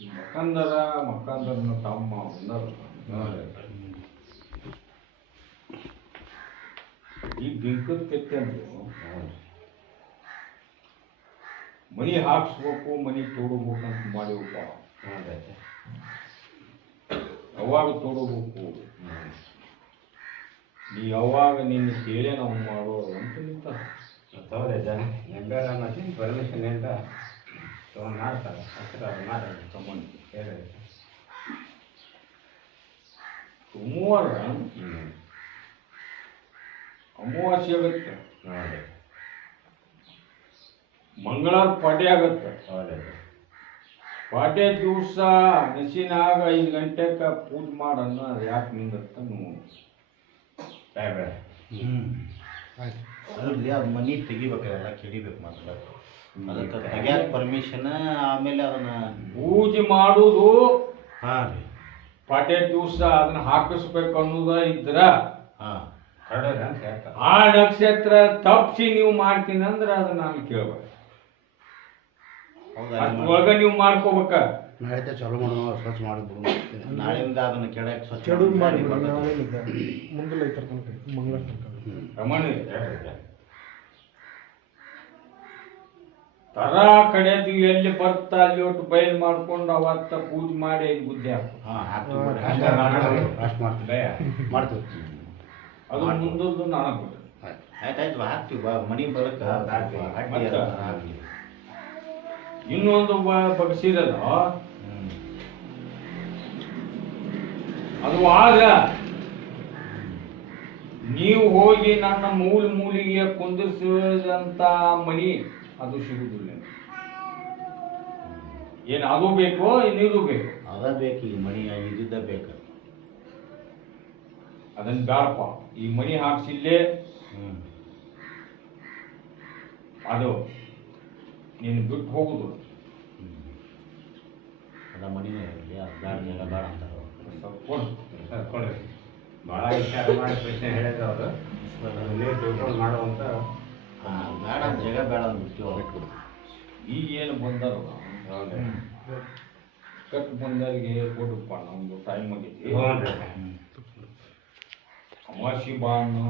ಮಕ್ಕಂದರ ಮಕ್ಕಂದರನ ತಮ್ಮ ಒಂದರ ಈ ಬಿಂಕದ ಕೆತ್ತೆ ಅಂದ್ರು ಮನಿ ಹಾಕ್ಸ್ಬೇಕು, ಮನಿ ತೋಡಬೇಕು ಅಂತ ಮಾಡಿವಪ್ಪ. ಯಾವಾಗ ತೋಡಬೇಕು? ನೀ ಯಾವಾಗ ನಿನ್ನ ಕೇಳೇ ನಾವು ಮಾಡೋದು ಅಂತ ನಿಂತ ಎಂಬೇಡ ಮಷಿನ್ ಪರ್ಮಿಷನ್ ಅಂತ ತೊಗೊಂಡು ಮಾಡ್ತಾರೆ ಅಷ್ಟೇ ಅದು ಮಾಡಿ ಸಂಬಂಧ ಹೇಳಿ ಸೋಮವಾರ ಹ್ಞೂ ಅಮಾವಾಸ್ಯೆ ಆಗುತ್ತೆ ಮಂಗಳವಾರ ಪಾಡ್ಯ ಆಗತ್ತೆ ಪಾಡ್ಯ ದಿವಸ ಆಗ ಐದು ಗಂಟೆಗೆ ಪೂಜೆ ಮಾಡೋಣ ಅದು ಯಾಕೆ ನಿಂದಿರ್ತ ನೀವು ಅದ್ರಲ್ಲಿ ಅದು ಮನಿ ತೆಗಿಬೇಕಲ್ಲ ಕೆಡಿಬೇಕು ಮಾತ್ರ ಅದಕ್ಕೆ ತೆಗ್ಯಾಕ ಪರ್ಮಿಷನ್ ಆಮೇಲೆ ಅದನ್ನ ಪೂಜೆ ಮಾಡುವುದು ಹಾಂ ರೀ. ಪಾಟೆ ದಿವಸ ಅದನ್ನ ಹಾಕಿಸ್ಬೇಕು ಅನ್ನೋದ ಇದ್ರ ಹಾಂ. ಕಡೋದು ಅಂತ ಹೇಳ್ತಾರೆ. ಆ ನಕ್ಷತ್ರ ತಪ್ಸಿ ನೀವು ಮಾಡ್ತೀನಿ ಅಂದ್ರೆ ಅದನ್ನ ನಾನು ಕೇಳ್ಬೇಕು ಅದ್ರೊಳಗ ನೀವು ಮಾಡ್ಕೋಬೇಕ. ನಾಳೆ ಚಾಲು ಮಾಡೋಣ ಸ್ವಚ್ಛ ಮಾಡಿಬಿಡು ನಾಳೆಯಿಂದ ಅದನ್ನ ಕೆಡಕ್ಕೆ ಸ್ವಚ್ಛ ಚೆಡು ಮಾಡಿ ಮುಂದೆ ಮುಂದಲ್ಲ ಐತರ ತನಕ ಮಂಗಳವಾರ ತನಕ. ರಮಣ ಹೇಳ್ರಿ ತರ ಕಡೆದು ಎಲ್ಲಿ ಬರ್ತಾ ಅಲ್ಲಿ ಒಟ್ಟು ಬಯಲ್ ಮಾಡ್ಕೊಂಡು ಅವತ್ತ ಪೂಜೆ ಮಾಡಿ. ಅಷ್ಟು ಮಾಡ್ತೀವಿ. ಅದು ಮುಂದೊಂದು ನಾನು ಆಯ್ತಾಯ್ತು ಆಯ್ತು ಆಯ್ತು ಆಯ್ತು ಹಾಕ್ತೀವಿ ಬಾ ಮನಿ ಬರಕ ಇನ್ನೊಂದು ಬಗ್ಸಿರೋದು. ಬಗ್ಸಿರಲ್ಲ ಅದು ಆಗ ನೀವು ಹೋಗಿ ನನ್ನ ಮೂಲ ಮೂಲಿಗೆ ಕುಂದಿಸಿದಂತ ಮನಿ ಅದು ಸಿಗುದಿಲ್ಲ. ಏನು ಅದು ಬೇಕೋ ಇನ್ನಿದು ಬೇಕು. ಅದ ಬೇಕು ಈ ಮಣಿ ಇದ್ದಿದ್ದ ಬೇಕು. ಅದನ್ನ ಬ್ಯಾಡಪ್ಪ ಈ ಮಣಿ ಹಾಕ್ಸಿಲ್ಲೇ. ಅದು ನೀನು ಬಿಟ್ಟು ಹೋಗುದು. ಅದ ಮಣಿನೇ ಇರಲಿ ಅದು ಬ್ಯಾಡ ಬ್ಯಾಡ ಬೇಡ ಅಂತಾರೆ ಕೊಡ್ರಿ ಕೊಡು. ಭಾಳ ವಿಚಾರ ಮಾಡಿ ಪ್ರಶ್ನೆ ಹೇಳಿದ್ರು ಅವರು. ಇಲ್ಲಿ ತಿಳ್ಕೊಂಡು ಬೇಡ ಜಗ ಬೇಡ ಅಂದ್ಬಿಟ್ಟು ಈಗೇನು ಈಗ ಏನು ಬಂದಾರ? ಕಟ್ ಬಂದವರಿಗೆ ಕೊಡಪ್ಪ ನಮ್ದು ಟೈಮ್ ಆಗೈತಿ ರೀ. ಅಮಾಸಿ ಬಾ ಅನ್ನೋ